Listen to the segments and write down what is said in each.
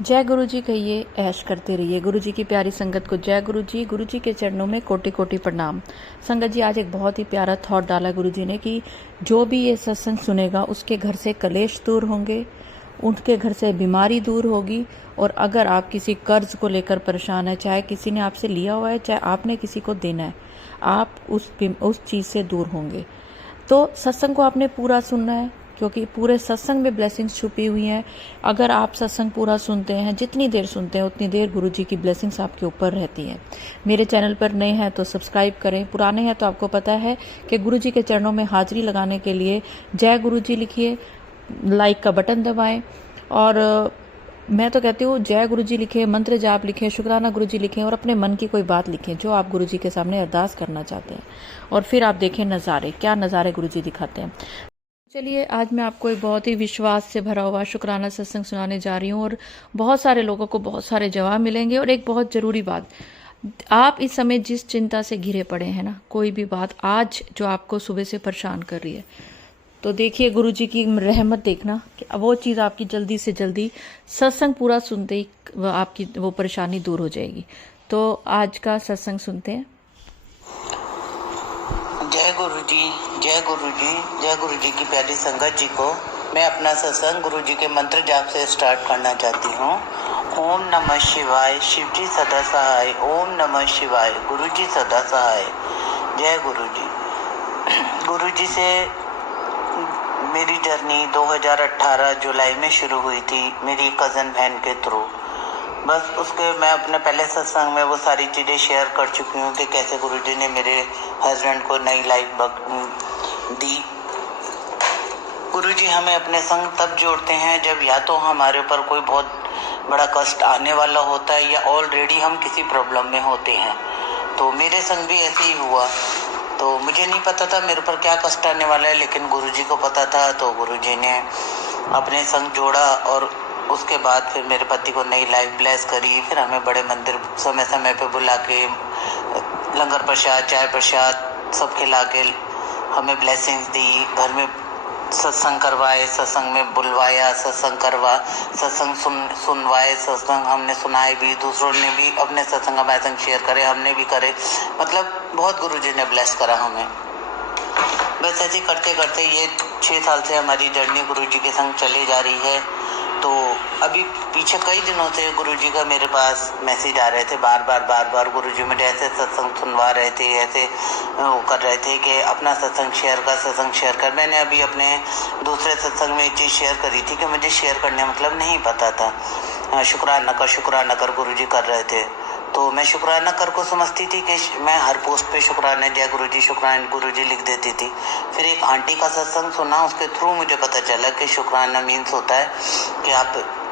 जय गुरु जी कहिए, ऐश करते रहिए। गुरु जी की प्यारी संगत को जय गुरु जी के चरणों में कोटि कोटि प्रणाम। संगत जी, आज एक बहुत ही प्यारा थॉट डाला गुरु जी ने कि जो भी ये सत्संग सुनेगा उसके घर से कलेश दूर होंगे, उनके घर से बीमारी दूर होगी। और अगर आप किसी कर्ज को लेकर परेशान है, चाहे किसी ने आपसे लिया हुआ है, चाहे आपने किसी को देना है, आप उस चीज़ से दूर होंगे। तो सत्संग को आपने पूरा सुनना है, क्योंकि पूरे सत्संग में ब्लेसिंग्स छुपी हुई हैं। अगर आप सत्संग पूरा सुनते हैं, जितनी देर सुनते हैं उतनी देर गुरु जी की ब्लेसिंग्स आपके ऊपर रहती हैं। मेरे चैनल पर नए हैं तो सब्सक्राइब करें, पुराने हैं तो आपको पता है कि गुरु जी के चरणों में हाजिरी लगाने के लिए जय गुरु जी लिखिए, लाइक का बटन दबाएं। और मैं तो कहती हूँ जय गुरु जी लिखें, मंत्र जाप लिखें, शुक्राना गुरु जी लिखें और अपने मन की कोई बात लिखें जो आप गुरु जी के सामने अरदास करना चाहते हैं। और फिर आप देखें नज़ारे, क्या नज़ारे गुरु जी दिखाते हैं। चलिए, आज मैं आपको एक बहुत ही विश्वास से भरा हुआ शुक्राना सत्संग सुनाने जा रही हूँ और बहुत सारे लोगों को बहुत सारे जवाब मिलेंगे। और एक बहुत ज़रूरी बात, आप इस समय जिस चिंता से घिरे पड़े हैं ना, कोई भी बात आज जो आपको सुबह से परेशान कर रही है, तो देखिए गुरु जी की रहमत देखना कि वो चीज़ आपकी जल्दी से जल्दी सत्संग पूरा सुनते ही आपकी वो परेशानी दूर हो जाएगी। तो आज का सत्संग सुनते हैं। जय गुरु जी, जय गुरु जी, जय गुरु जी की प्यारी संगत जी को मैं अपना सत्संग गुरु जी के मंत्र जाप से स्टार्ट करना चाहती हूँ। ओम नमः शिवाय, शिव जी सदा सहाय। ओम नमः शिवाय, गुरु जी सदा सहाय। जय गुरु जी। गुरु जी से मेरी जर्नी 2018 जुलाई में शुरू हुई थी, मेरी कज़न बहन के थ्रू। बस उसके मैं अपने पहले सत्संग में वो सारी चीज़ें शेयर कर चुकी हूँ कि कैसे गुरुजी ने मेरे हस्बैंड को नई लाइफ दी। गुरुजी हमें अपने संग तब जोड़ते हैं जब या तो हमारे ऊपर कोई बहुत बड़ा कष्ट आने वाला होता है या ऑलरेडी हम किसी प्रॉब्लम में होते हैं। तो मेरे संग भी ऐसे ही हुआ। तो मुझे नहीं पता था मेरे ऊपर क्या कष्ट आने वाला है, लेकिन गुरुजी को पता था। तो गुरुजी ने अपने संग जोड़ा और उसके बाद फिर मेरे पति को नई लाइफ ब्लेस करी। फिर हमें बड़े मंदिर समय समय पे बुला के लंगर प्रसाद, चाय प्रसाद सब खिला के हमें ब्लेसिंग्स दी। घर में सत्संग करवाए, सत्संग में बुलवाया, सत्संग सुनवाए, सत्संग हमने सुनाए भी, दूसरों ने भी अपने सत्संग हमारे संग शेयर करे, हमने भी करे। मतलब बहुत गुरुजी ने ब्लेस करा हमें। बस ऐसे करते करते ये 6 साल से हमारी जर्नी गुरुजी के संग चली जा रही है। तो अभी पीछे कई दिनों से गुरुजी का मेरे पास मैसेज आ रहे थे, बार बार गुरुजी मुझे ऐसे सत्संग सुनवा रहे थे, ऐसे कर रहे थे कि अपना सत्संग शेयर कर। मैंने अभी अपने दूसरे सत्संग में एक चीज़ शेयर करी थी कि मुझे शेयर करने मतलब नहीं पता था। शुक्राना कर गुरुजी कर रहे थे। तो मैं शुक्राना कर को समझती थी कि मैं हर पोस्ट पे शुक्राना जय गुरुजी, शुक्राना गुरुजी लिख देती थी। फिर एक आंटी का सत्संग सुना, उसके थ्रू मुझे पता चला कि शुक्राना मीन्स होता है कि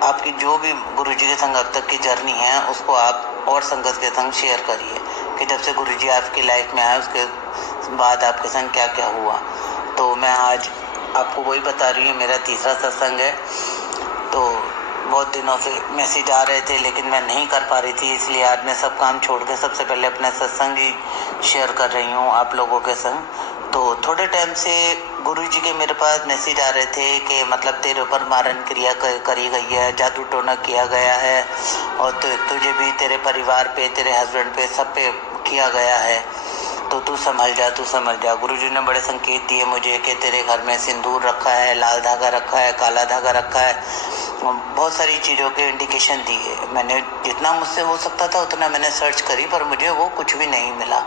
आपकी जो भी गुरुजी के संग अब तक की जर्नी है उसको आप और संगत के संग शेयर करिए कि जब से गुरुजी आपकी लाइफ में आए उसके बाद आपके संग क्या क्या हुआ। तो मैं आज आपको वही बता रही हूँ। मेरा तीसरा सत्संग है। तो बहुत दिनों से मैसेज आ रहे थे लेकिन मैं नहीं कर पा रही थी, इसलिए आज मैं सब काम छोड़ के सबसे पहले अपना सत्संग ही शेयर कर रही हूँ आप लोगों के संग। तो थोड़े टाइम से गुरुजी के मेरे पास मैसेज आ रहे थे कि मतलब तेरे ऊपर मारन क्रिया करी गई है, जादू टोना किया गया है और तुझे भी, तेरे परिवार पे, तेरे हस्बैंड पे, सब पे किया गया है। तो तू समझ जा। गुरुजी ने बड़े संकेत दिए मुझे कि तेरे घर में सिंदूर रखा है, लाल धागा रखा है, काला धागा रखा है, बहुत सारी चीज़ों के इंडिकेशन दिए। मैंने जितना मुझसे हो सकता था उतना मैंने सर्च करी, पर मुझे वो कुछ भी नहीं मिला।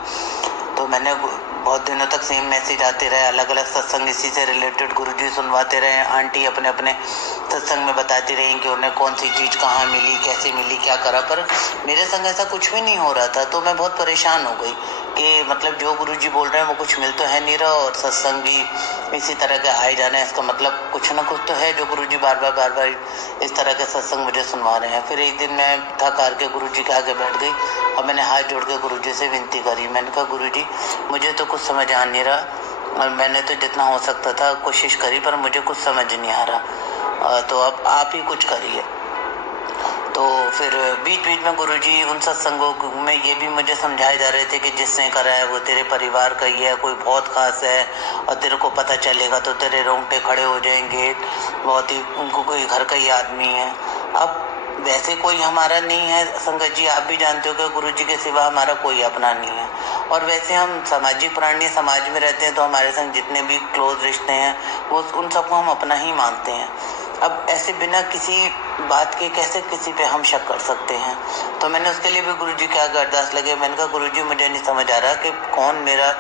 तो मैंने बहुत दिनों तक सेम मैसेज आते रहे, अलग अलग सत्संग इसी से रिलेटेड गुरुजी सुनवाते रहे। आंटी अपने अपने सत्संग में बताती रही कि उन्हें कौन सी चीज़ कहाँ मिली, कैसे मिली, क्या करा, पर मेरे संग ऐसा कुछ भी नहीं हो रहा था। तो मैं बहुत परेशान हो गई कि मतलब जो गुरुजी बोल रहे हैं वो कुछ मिल तो है नहीं रहा, और सत्संग भी इसी तरह के आए जा रहे हैं। इसका मतलब कुछ ना कुछ तो है जो गुरुजी बार बार इस तरह के सत्संग मुझे सुनवा रहे हैं। फिर एक दिन मैं थक हार के गुरुजी के आगे बैठ गई और मैंने हाथ जोड़ के गुरुजी से विनती करी। मैंने कहा गुरुजी मुझे तो कुछ समझ आ नहीं रहा और मैंने तो जितना हो सकता था कोशिश करी, पर मुझे कुछ समझ नहीं आ रहा। तो अब आप ही कुछ करिए। तो फिर बीच बीच में गुरुजी उन सत्संगों में ये भी मुझे समझाए जा रहे थे कि जिसने करा है वो तेरे परिवार का ही है, कोई बहुत खास है और तेरे को पता चलेगा तो तेरे रोंगटे खड़े हो जाएंगे, बहुत ही उनको कोई घर का ही आदमी है। अब वैसे कोई हमारा नहीं है संगत जी, आप भी जानते हो कि गुरु जी के सिवा हमारा कोई अपना नहीं है। और वैसे हम सामाजिक प्राणी, समाज में रहते हैं, तो हमारे संग जितने भी क्लोज रिश्ते हैं वो उन सबको हम अपना ही मानते हैं। अब ऐसे बिना किसी बात के कैसे किसी पे हम शक कर सकते हैं। तो मैंने उसके लिए भी गुरु जी के आगे अरदास लगे। मैंने कहा गुरु जी मुझे नहीं समझ आ रहा कि कौन मेरा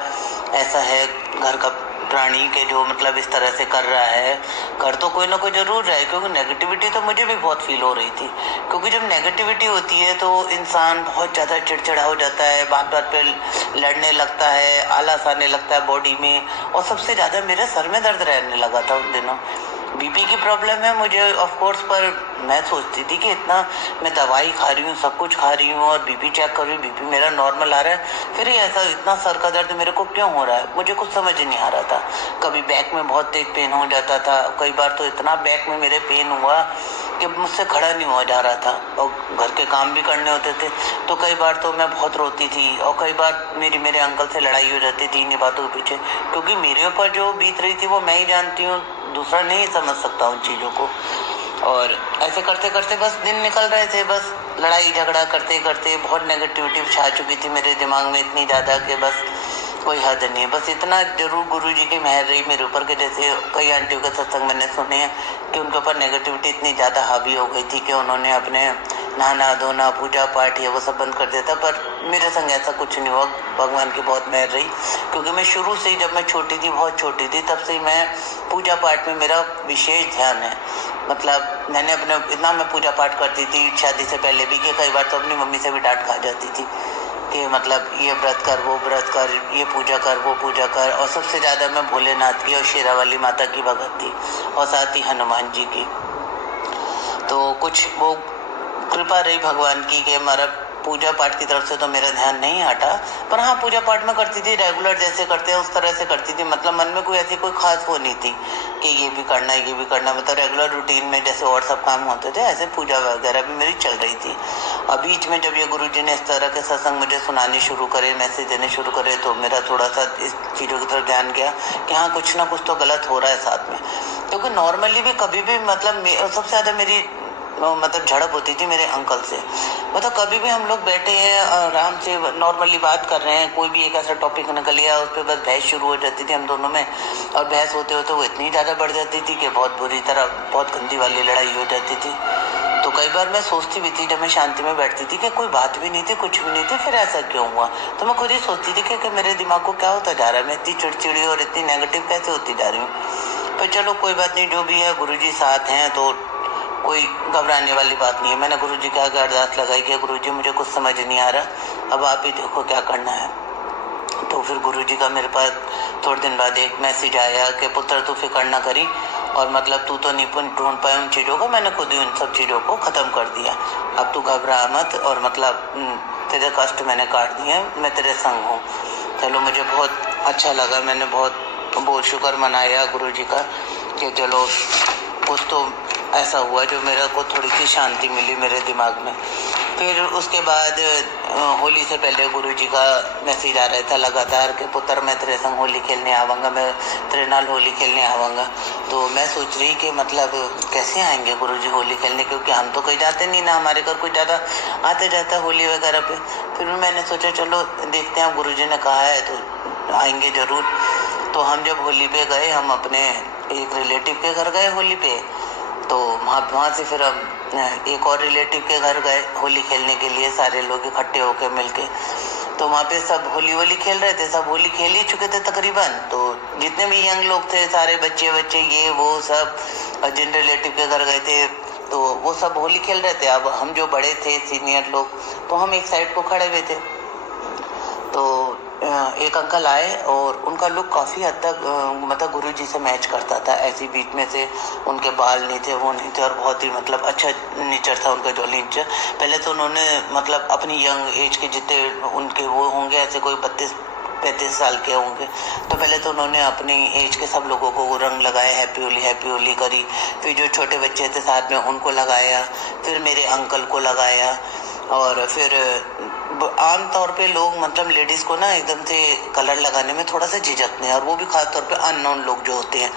ऐसा है घर का प्राणी के जो मतलब इस तरह से कर रहा है। कर तो कोई ना कोई जरूर रहा है, क्योंकि नेगेटिविटी तो मुझे भी बहुत फील हो रही थी। क्योंकि जब नेगेटिविटी होती है तो इंसान बहुत ज़्यादा चिड़चिड़ा हो जाता है, बात बात पे लड़ने लगता है, आलस आने लगता है बॉडी में। और सबसे ज़्यादा मेरे सर में दर्द रहने लगा था उन दिनों। बीपी की प्रॉब्लम है मुझे ऑफ कोर्स, पर मैं सोचती थी कि इतना मैं दवाई खा रही हूँ, सब कुछ खा रही हूँ और बीपी चेक कर रही हूँ, बीपी मेरा नॉर्मल आ रहा है, फिर ऐसा इतना सर का दर्द मेरे को क्यों हो रहा है, मुझे कुछ समझ नहीं आ रहा था। कभी बैक में बहुत तेज पेन हो जाता था, कई बार तो इतना बैक में मेरे पेन हुआ कि मुझसे खड़ा नहीं हो जा रहा था। और घर के काम भी करने होते थे तो कई बार तो मैं बहुत रोती थी, और कई बार मेरे अंकल से लड़ाई हो जाती थी इन्हीं बातों के पीछे, क्योंकि मेरे ऊपर जो बीत रही थी वो मैं ही जानती हूँ, दूसरा नहीं समझ सकता उन चीज़ों को। और ऐसे करते करते बस दिन निकल रहे थे, बस लड़ाई झगड़ा करते करते बहुत नेगेटिविटी छा चुकी थी मेरे दिमाग में इतनी ज़्यादा कि बस कोई हद नहीं है। बस इतना जरूर गुरु जी की मेहर रही मेरे ऊपर, के जैसे कई आंटियों के सत्संग मैंने सुने हैं कि उनके ऊपर नेगेटिविटी इतनी ज़्यादा हावी हो गई थी कि उन्होंने अपने नहाना धोना पूजा पाठ या वो सब बंद कर दिया था। पर मेरे संग ऐसा कुछ नहीं हुआ, भगवान की बहुत मेहर रही। क्योंकि मैं शुरू से ही, जब मैं छोटी थी, बहुत छोटी थी, तब से ही मैं पूजा पाठ में मेरा विशेष ध्यान है। मतलब मैंने अपने इतना मैं पूजा पाठ करती थी शादी से पहले भी, कि कई बार तो अपनी मम्मी से भी डांट खा जाती थी कि मतलब ये व्रत कर, वो व्रत कर, ये पूजा कर, वो पूजा कर। और सबसे ज़्यादा मैं भोलेनाथ की और शेरावाली माता की भगत थी, और साथ ही हनुमान जी की। तो कुछ वो कृपा रही भगवान की कि हमारा पूजा पाठ की तरफ से तो मेरा ध्यान नहीं हटा। पर हाँ, पूजा पाठ में करती थी रेगुलर, जैसे करते हैं उस तरह से करती थी। मतलब मन में कोई ऐसी कोई खास वो नहीं थी कि ये भी करना है, ये भी करना। मतलब रेगुलर रूटीन में जैसे और सब काम होते थे, ऐसे पूजा वगैरह भी मेरी चल रही थी। अब बीच में जब ये गुरुजी ने इस तरह के सत्संग मुझे सुनाने शुरू करे, मैसेज देने शुरू करे, तो मेरा थोड़ा सा इस चीज़ों की तरफ ध्यान गया कि हाँ, कुछ ना कुछ तो गलत हो रहा है साथ में। क्योंकि नॉर्मली भी कभी भी मतलब सबसे ज़्यादा मेरी मतलब झड़प होती थी मेरे अंकल से। मतलब कभी भी हम लोग बैठे हैं आराम से नॉर्मली बात कर रहे हैं, कोई भी एक ऐसा टॉपिक निकल लिया, उस पर बस बहस शुरू हो जाती थी हम दोनों में। और बहस होते होते वो इतनी ज़्यादा बढ़ जाती थी कि बहुत बुरी तरह, बहुत गंदी वाली लड़ाई हो जाती थी। तो कई बार मैं सोचती भी थी, जब मैं शांति में बैठती थी, कि कोई बात भी नहीं थी, कुछ भी नहीं थी, फिर ऐसा क्यों हुआ। तो मैं खुद ही सोचती थी कि मेरे दिमाग को क्या होता जा रहा है, मैं इतनी चिड़चिड़ी और इतनी नेगेटिव कैसे होती जा रही हूँ। पर चलो कोई बात नहीं, जो भी है गुरुजी साथ हैं, तो कोई घबराने वाली बात नहीं है। मैंने गुरुजी के आगे अरदास लगाई कि गुरुजी मुझे कुछ समझ नहीं आ रहा, अब आप ही देखो क्या करना है। तो फिर गुरुजी का मेरे पास थोड़े दिन बाद एक मैसेज आया कि पुत्र तू फिक्र ना करी, और मतलब तू तो निपुण ढूंढ पाए उन चीज़ों को, मैंने खुद ही उन सब चीज़ों को ख़त्म कर दिया। अब तू घबरा मत, और मतलब तेरे कष्ट मैंने काट दिए, मैं तेरे संग हूँ। चलो मुझे बहुत अच्छा लगा, मैंने बहुत शुक्र मनाया गुरुजी का कि चलो कुछ तो ऐसा हुआ जो मेरे को थोड़ी सी शांति मिली मेरे दिमाग में। फिर उसके बाद होली से पहले गुरुजी का मैसेज आ रहा था लगातार कि पुत्र मैं तेरे संग होली खेलने आवांगा, मैं तेरे नाल होली खेलने आवांगा। तो मैं सोच रही कि मतलब कैसे आएंगे गुरुजी होली खेलने, क्योंकि हम तो कहीं जाते नहीं ना, हमारे घर कोई ज़्यादा आते जाता होली वगैरह पे। फिर मैंने सोचा चलो देखते हैं, गुरुजी ने कहा है तो आएंगे ज़रूर। तो हम जब होली पे गए, हम अपने एक रिलेटिव के घर गए होली पे, तो वहाँ से फिर हम एक और रिलेटिव के घर गए होली खेलने के लिए, सारे लोग इकट्ठे होकर मिलके। तो वहाँ पे सब होली खेल रहे थे, सब होली खेल ही चुके थे तकरीबन। तो जितने भी यंग लोग थे, सारे बच्चे ये वो सब, जिन रिलेटिव के घर गए थे तो वो सब होली खेल रहे थे। अब हम जो बड़े थे सीनियर लोग, तो हम एक साइड को खड़े हुए थे। तो एक अंकल आए और उनका लुक काफ़ी हद तक मतलब गुरुजी से मैच करता था। ऐसी बीच में से उनके बाल नहीं थे, वो नहीं थे, और बहुत ही मतलब अच्छा नेचर था उनका, जॉली नेचर। पहले तो उन्होंने मतलब अपनी यंग एज के जितने उनके वो होंगे, ऐसे कोई 32-35 साल के होंगे, तो पहले तो उन्होंने अपनी एज के सब लोगों को वो रंग लगाया, हैप्पी होली करी। फिर जो छोटे बच्चे थे साथ में उनको लगाया, फिर मेरे अंकल को लगाया, और फिर आम तौर पे लोग मतलब लेडीज़ को ना एकदम से कलर लगाने में थोड़ा सा झिझकते हैं, और वो भी खास तौर पे अननोन लोग जो होते हैं।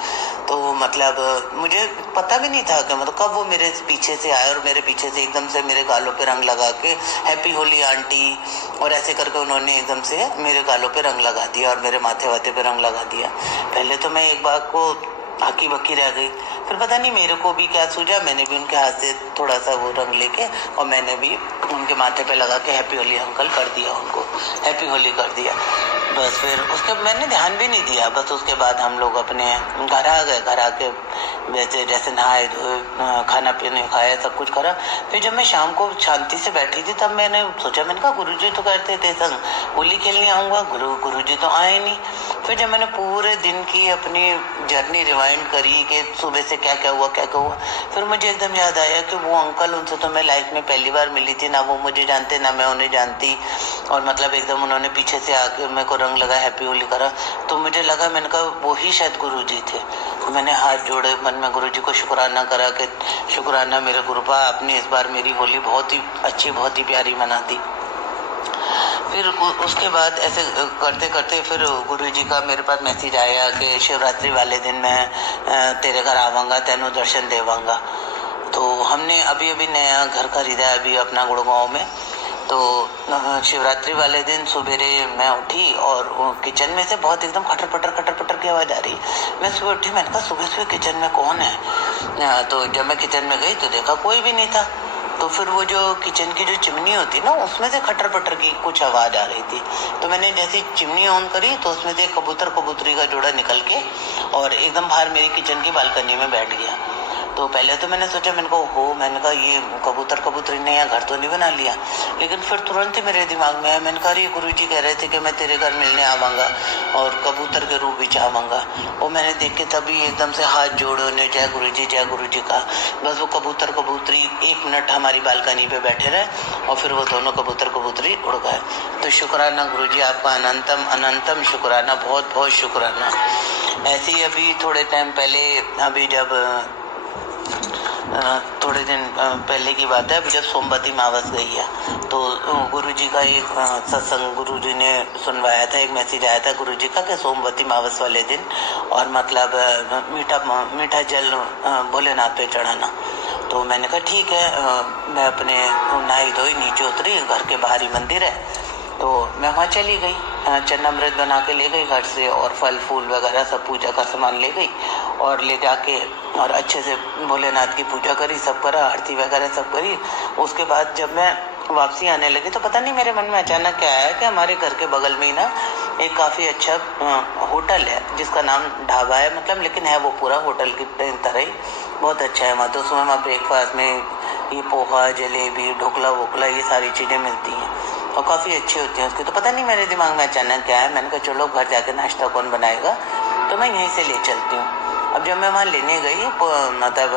तो मतलब मुझे पता भी नहीं था कि मतलब कब वो मेरे पीछे से आए और मेरे पीछे से एकदम से मेरे गालों पे रंग लगा के हैप्पी होली आंटी और ऐसे करके उन्होंने एकदम से मेरे गालों पे रंग लगा दिया और मेरे माथे वाथे पे रंग लगा दिया। पहले तो मैं एक बार को हकी बक्की रह गई, फिर पता नहीं मेरे को भी क्या सूझा, मैंने भी उनके हाथ से थोड़ा सा वो रंग लेके और मैंने भी उनके माथे पे लगा के हैप्पी होली अंकल कर दिया, उनको हैप्पी होली कर दिया। बस फिर उसके मैंने ध्यान भी नहीं दिया। बस उसके बाद हम लोग अपने घर आ गए। घर आके वैसे जैसे नहाए धोए, खाना पीने खाया, सब कुछ करा। फिर जब मैं शाम को शांति से बैठी थी तब मैंने सोचा, मैंने कहा गुरुजी तो कहते थे संग होली खेलने आऊँगा, गुरुजी तो आए नहीं। फिर जब मैंने पूरे दिन की अपनी जर्नी रिवाइंड करी कि सुबह से क्या क्या हुआ, फिर मुझे एकदम याद आया कि वो अंकल, उनसे तो मैं लाइफ में पहली बार मिली थी, ना वो मुझे जानते ना मैं उन्हें जानती, और मतलब एकदम उन्होंने पीछे से आके मेरे को रंग लगा, हैप्पी होली करा। तो मुझे लगा, मैंने कहा वो ही शायद गुरुजी थे। मैंने हाथ जोड़े, मन में गुरुजी को शुक्राना करा कि शुक्राना मेरे गुरुपा, आपने इस बार मेरी होली बहुत ही अच्छी, बहुत ही प्यारी मना दी। फिर उसके बाद ऐसे करते करते फिर गुरुजी का मेरे पास मैसेज आया कि शिवरात्रि वाले दिन मैं तेरे घर आवांगा, तेनू दर्शन देवांगा। तो हमने अभी अभी नया घर खरीदा है अभी अपना गुड़गांव में। तो शिवरात्रि वाले दिन सवेरे मैं उठी और किचन में से बहुत एकदम खटर पटर की आवाज़ आ रही। मैं सुबह उठी, मैंने कहा सुबह किचन में कौन है। तो जब मैं किचन में गई तो देखा कोई भी नहीं था। तो फिर वो जो किचन की जो चिमनी होती ना, उसमें से खटर पटर की कुछ आवाज़ आ रही थी। तो मैंने जैसे चिमनी ऑन करी तो उसमें से कबूतर कबूतरी का जोड़ा निकल के और एकदम बाहर मेरी किचन की बालकनी में बैठ गया। तो पहले तो मैंने सोचा, मैंने कहा ये कबूतर कबूतरी ने यहाँ घर तो नहीं बना लिया। लेकिन फिर तुरंत ही मेरे दिमाग में आया, मैंने कहा ये गुरुजी कह रहे थे कि मैं तेरे घर मिलने आवांगा और कबूतर के रूप में आवांगा। और मैंने देख के तभी एकदम से हाथ जोड़े उन्हें जय गुरुजी का। बस वो कबूतर कबूतरी 1 मिनट हमारी बालकनी पे बैठे रहे और फिर वो दोनों कबूतर कबूतरी उड़ गए। तो शुक्राना गुरुजी, आपका अनंतम अनंतम शुक्राना, बहुत बहुत शुक्राना। ऐसे ही अभी थोड़े टाइम पहले, अभी जब थोड़े दिन पहले की बात है, अभी जब सोमवती मावस गई है तो गुरुजी का एक सत्संग गुरुजी ने सुनवाया था, एक मैसेज आया था गुरुजी का कि सोमवती मावस वाले दिन और मतलब मीठा जल भोलेनाथ पे चढ़ाना। तो मैंने कहा ठीक है। मैं अपने नहाई धोई नीचे उतरी, घर के बाहर ही मंदिर है तो मैं वहाँ चली गई। चन्नामृत बना के ले गई घर से और फल फूल वगैरह सब पूजा का सामान ले गई और ले जाके और अच्छे से भोलेनाथ की पूजा करी, सब करा, आरती वगैरह सब करी। उसके बाद जब मैं वापसी आने लगी तो पता नहीं मेरे मन में अचानक क्या आया कि हमारे घर के बगल में ही ना एक काफ़ी अच्छा होटल है जिसका नाम ढाबा है, मतलब लेकिन है वो पूरा होटल की तरह ही, बहुत अच्छा है। तो उसमें वहाँ ब्रेकफास्ट में ये पोहा, जलेबी, ढोकला वोकला ये सारी चीज़ें मिलती हैं और काफ़ी अच्छी होती हैं उसकी। तो पता नहीं मेरे दिमाग में अचानक क्या है, मैंने कहा चलो घर जाके नाश्ता कौन बनाएगा, तो मैं यहीं से ले चलती हूँ। अब जब मैं वहाँ लेने गई मतलब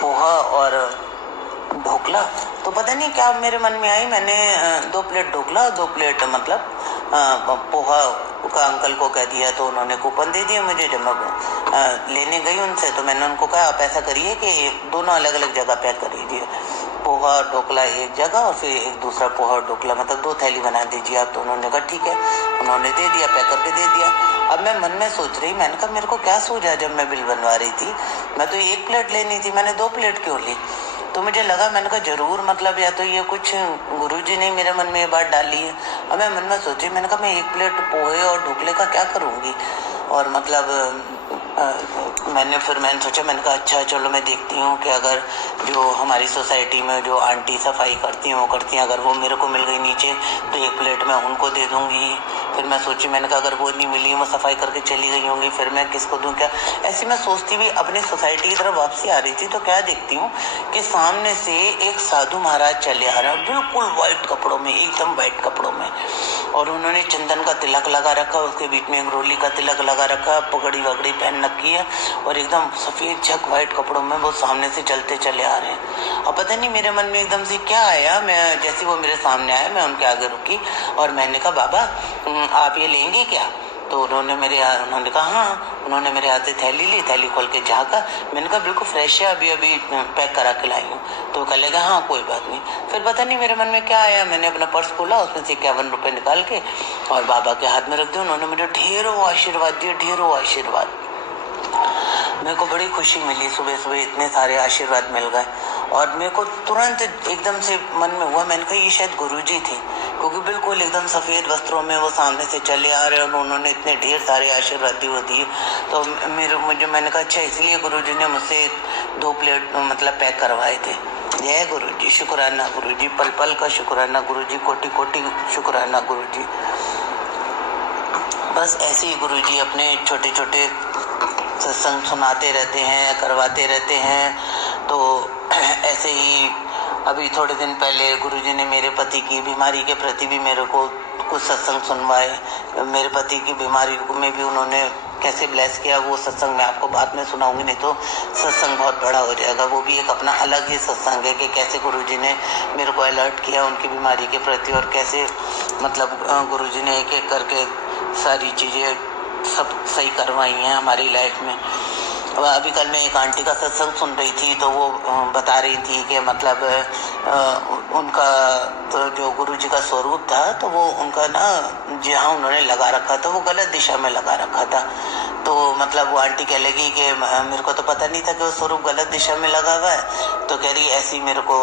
पोहा और ढोकला, तो पता नहीं क्या मेरे मन में आई, मैंने 2 प्लेट ढोकला, 2 प्लेट मतलब पोहा का अंकल को कह दिया। तो उन्होंने कूपन दे दिया मुझे। जब मैं लेने गई उनसे तो मैंने उनको कहा आप ऐसा करिए कि दोनों अलग अलग जगह पैक कर दीजिए, पोहा और ढोकला एक जगह और फिर एक दूसरा पोहा और ढोकला, मतलब 2 थैली बना दीजिए आप। तो उन्होंने कहा ठीक है, उन्होंने दे दिया, पैक करके दे दिया। अब मैं मन में सोच रही, मैंने कहा मेरे को क्या सूझा जब मैं बिल बनवा रही थी, मैं तो 1 प्लेट लेनी थी, मैंने 2 प्लेट क्यों ली। तो मुझे लगा, मैंने कहा जरूर मतलब या तो ये कुछ गुरुजी ने मेरे मन में ये बात डाली है। अब मैं मन में सोची, मैंने कहा मैं 1 प्लेट पोहे और ढोकले का क्या करूँगी। और मतलब मैंने सोचा, मैंने कहा अच्छा चलो मैं देखती हूँ कि अगर जो हमारी सोसाइटी में जो आंटी सफाई करती हैं वो करती हैं, अगर वो मेरे को मिल गई नीचे तो 1 प्लेट मैं उनको दे दूँगी। फिर मैं सोची, मैंने कहा अगर वो नहीं मिली, वो सफाई करके चली गई होंगी, फिर मैं किसको दूँ क्या। ऐसी मैं सोचती हुई अपनी सोसाइटी की तरफ वापसी आ रही थी तो क्या देखती हूँ कि सामने से एक साधु महाराज चले आ रहे हैं, बिल्कुल वाइट कपड़ों में, एकदम वाइट कपड़ों में, और उन्होंने चंदन का तिलक लगा रखा, उसके बीच में एक रोली का तिलक लगा रखा, पगड़ी वगड़ी पहन रखी है और एकदम सफेद झक वाइट कपड़ों में वो सामने से चलते चले आ रहे हैं। और पता नहीं मेरे मन में एकदम से क्या आया, मैं जैसे वो मेरे सामने आए मैं उनके आगे रुकी और मैंने कहा बाबा आप ये लेंगे क्या। तो उन्होंने कहा हाँ। उन्होंने मेरे हाथ से थैली ली, थैली खोल के झाँका। मैंने कहा बिल्कुल फ्रेश है, अभी अभी पैक करा के लाई हूँ। तो कह लगा हाँ कोई बात नहीं। फिर पता नहीं मेरे मन में क्या आया, मैंने अपना पर्स खोला, उसमें से 51 रुपये निकाल के और बाबा के हाथ में रख दिया। उन्होंने मुझे ढेरों आशीर्वाद दिए, ढेरों आशीर्वाद। मेरे को बड़ी खुशी मिली, सुबह सुबह इतने सारे आशीर्वाद मिल गए और मेरे को तुरंत एकदम से मन में हुआ, मैंने कहा ये शायद गुरुजी थे, क्योंकि बिल्कुल एकदम सफ़ेद वस्त्रों में वो सामने से चले आ रहे और उन्होंने इतने ढेर सारे आशीर्वाद दिए। तो मैंने कहा अच्छा इसलिए गुरुजी ने मुझसे 2 प्लेट मतलब पैक करवाए थे। जय गुरुजी, शुक्राना गुरुजी, पल पल का शुक्राना गुरुजी, कोटि कोटि शुक्राना गुरुजी। बस ऐसे ही गुरुजी अपने छोटे छोटे सत्संग सुनाते रहते हैं, करवाते रहते हैं। तो ऐसे ही अभी थोड़े दिन पहले गुरुजी ने मेरे पति की बीमारी के प्रति भी मेरे को कुछ सत्संग सुनवाए। मेरे पति की बीमारी में भी उन्होंने कैसे ब्लेस किया वो सत्संग मैं आपको बाद में सुनाऊंगी, नहीं तो सत्संग बहुत बड़ा हो जाएगा। वो भी एक अपना अलग ही सत्संग है कि कैसे गुरुजी ने मेरे को अलर्ट किया उनकी बीमारी के प्रति और कैसे मतलब गुरुजी ने एक एक करके सारी चीज़ें सब सही करवाई हैं हमारी लाइफ में। अभी कल मैं एक आंटी का सत्संग सुन रही थी, तो वो बता रही थी कि मतलब उनका तो जो गुरुजी का स्वरूप था, तो वो उनका ना जहाँ उन्होंने लगा रखा था वो गलत दिशा में लगा रखा था। तो मतलब वो आंटी कह लगी कि मेरे को तो पता नहीं था कि वो स्वरूप गलत दिशा में लगा हुआ है। तो कह रही ऐसी मेरे को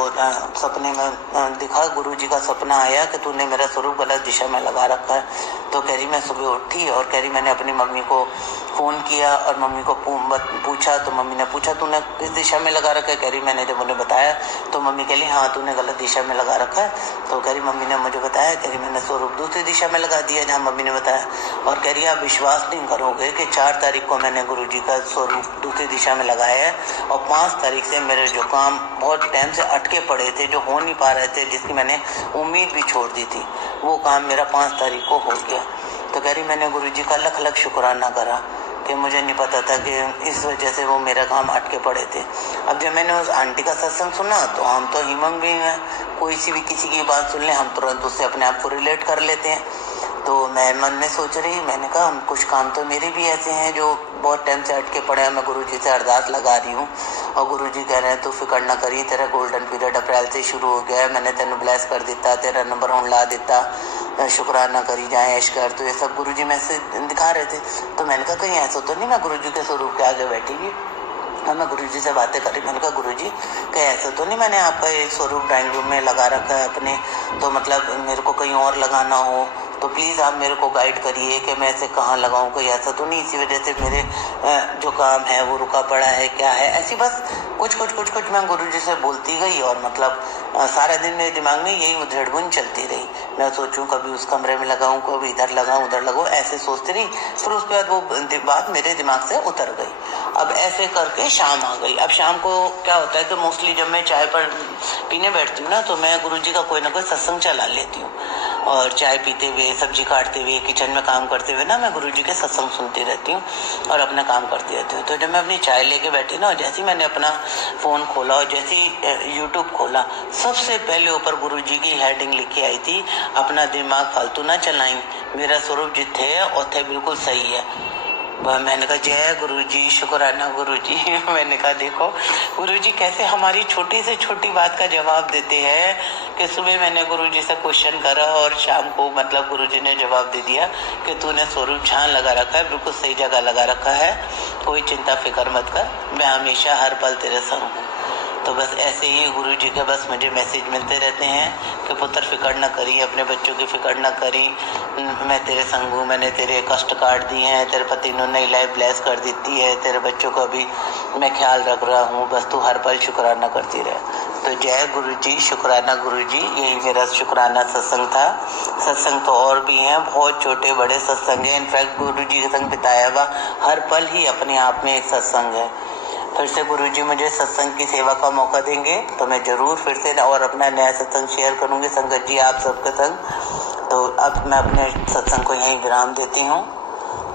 सपने में दिखा, गुरुजी का सपना आया कि तूने मेरा स्वरूप गलत दिशा में लगा रखा है। तो कह रही मैं सुबह उठी और कह रही मैंने अपनी मम्मी को फ़ोन किया और मम्मी को पूछा, तो मम्मी ने पूछा तूने किस दिशा में लगा रखा है। कह रही मैंने जब उन्हें बताया तो मम्मी कह रही हाँ तूने गलत दिशा में लगा रखा है। तो कह रही मम्मी ने मुझे बताया, कह रही मैंने स्वरूप दूसरी दिशा में लगा दिया जहाँ मम्मी ने बताया। और कह रही आप विश्वास नहीं करोगे कि 4 तारीख को मैंने गुरुजी का स्वरूप दूसरी दिशा में लगाया है और 5 तारीख से मेरे जो काम बहुत टाइम से अटके पड़े थे, जो हो नहीं पा रहे थे, जिसकी मैंने उम्मीद भी छोड़ दी थी, वो काम मेरा 5 तारीख को हो गया। तो कह रही मैंने गुरुजी का लख लख शुक्राना करा कि मुझे नहीं पता था कि इस वजह से वो मेरा काम अटके पड़े थे। अब जब मैंने उस आंटी का सत्संग सुना तो हम तो हिमंग भी हैं, कोई सी भी किसी की बात सुन ले हम तुरंत उससे अपने आप को रिलेट कर लेते हैं। तो मैं मन में सोच रही, मैंने कहा हम कुछ काम तो मेरे भी ऐसे हैं जो बहुत टाइम से अटके पड़े हैं। मैं गुरुजी से अरदास लगा रही हूँ और गुरुजी कह रहे हैं तू फिक्र ना करी, तेरा गोल्डन पीरियड अप्रैल से शुरू हो गया है, मैंने तेन ब्लेस कर दिता, तेरा नंबर ऑन ला दिता, शुक्राना करी जाए ऐश कर। तो ये सब गुरुजी मैसेज दिखा रहे थे। तो मैंने कहा कहीं ऐसा तो नहीं मैं गुरुजी के स्वरूप के आगे बैठी हुई। और मैं गुरुजी से बातें करी, मैंने कहा गुरुजी कहीं ऐसा तो नहीं मैंने आपका एक स्वरूप ड्राइंग रूम में लगा रखा है अपने, तो मतलब मेरे को कहीं और लगाना हो तो प्लीज़ आप मेरे को गाइड करिए कि मैं इसे कहाँ लगाऊं, कोई ऐसा तो नहीं इसी वजह से मेरे जो काम है वो रुका पड़ा है, क्या है। ऐसी बस कुछ मैं गुरुजी से बोलती गई और मतलब सारा दिन मेरे दिमाग में यही उधेड़-बुन चलती रही। मैं सोचूं कभी उस कमरे में लगाऊं, कभी इधर लगाऊं, उधर लगाऊं, ऐसे सोचती रही। फिर उसके बाद वो बात मेरे दिमाग से उतर गई। अब ऐसे करके शाम आ गई। अब शाम को क्या होता है कि मोस्टली जब मैं चाय पर पीने बैठती हूँ ना, तो मैं गुरुजी का कोई ना कोई सत्संग चला लेती हूँ और चाय पीते हुए, सब्जी काटते हुए, किचन में काम करते हुए ना मैं गुरुजी के सत्संग सुनती रहती हूँ और अपना काम करती रहती हूँ। तो जब मैं अपनी चाय लेके बैठी ना और जैसे ही मैंने अपना फ़ोन खोला और जैसे ही यूट्यूब खोला, सबसे पहले ऊपर गुरुजी की हेडिंग लिखी आई थी, अपना दिमाग फालतू ना चलाई, मेरा स्वरूप जिथे है उथे बिल्कुल सही है। मैंने कहा जय गुरुजी, शुक्राना गुरुजी। मैंने कहा देखो गुरुजी कैसे हमारी छोटी से छोटी बात का जवाब देते हैं कि सुबह मैंने गुरुजी से क्वेश्चन करा और शाम को मतलब गुरुजी ने जवाब दे दिया कि तूने स्वरूप जहाँ लगा रखा है बिल्कुल सही जगह लगा रखा है, कोई चिंता फिक्र मत कर, मैं हमेशा हर पल तेरे संग हूँ। तो बस ऐसे ही गुरुजी के बस मुझे मैसेज मिलते रहते हैं कि पुत्र फिक्र न करी, अपने बच्चों की फिक्र न करी, मैं तेरे संग हूँ, मैंने तेरे कष्ट काट दिए हैं, तेरे पति ने नई लाइफ ब्लेस कर देती है, तेरे बच्चों का भी मैं ख्याल रख रहा हूँ, बस तू हर पल शुक्राना करती रहे। तो जय गुरुजी, शुक्राना गुरुजी। यही मेरा शुक्राना सत्संग था। सत्संग तो और भी हैं, बहुत छोटे बड़े सत्संग हैं। इनफैक्ट गुरुजी के संग बिताया हुआ हर पल ही अपने आप में एक सत्संग है। फिर से गुरुजी मुझे सत्संग की सेवा का मौका देंगे तो मैं ज़रूर फिर से और अपना नया सत्संग शेयर करूँगी संगत जी आप सबके संग। तो अब मैं अपने सत्संग को यहीं विराम देती हूँ।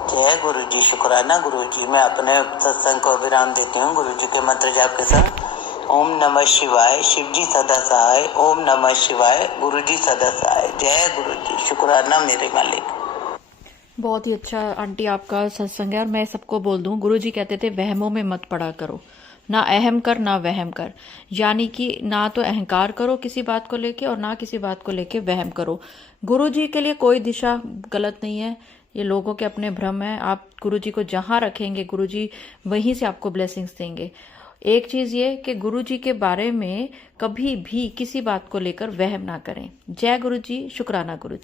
जय गुरुजी, शुक्राना गुरुजी। मैं अपने सत्संग को विराम देती हूँ गुरुजी के मंत्र जाप के संग। ओम नमः शिवाय, शिवजी सदा सहाय। ओम नमः शिवाय, गुरुजी सदा सहाय। जय गुरुजी, शुक्राना मेरे मालिक। बहुत ही अच्छा आंटी आपका सत्संग है। और मैं सबको बोल दूं, गुरुजी कहते थे वहमों में मत पड़ा करो, ना अहम कर ना वहम कर। यानी कि ना तो अहंकार करो किसी बात को लेके और ना किसी बात को लेके वहम करो। गुरुजी के लिए कोई दिशा गलत नहीं है, ये लोगों के अपने भ्रम है। आप गुरुजी को जहां रखेंगे गुरुजी वहीं से आपको ब्लेसिंग्स देंगे। एक चीज ये कि गुरुजी के बारे में कभी भी किसी बात को लेकर वहम ना करें। जय गुरुजी, शुक्राना गुरुजी।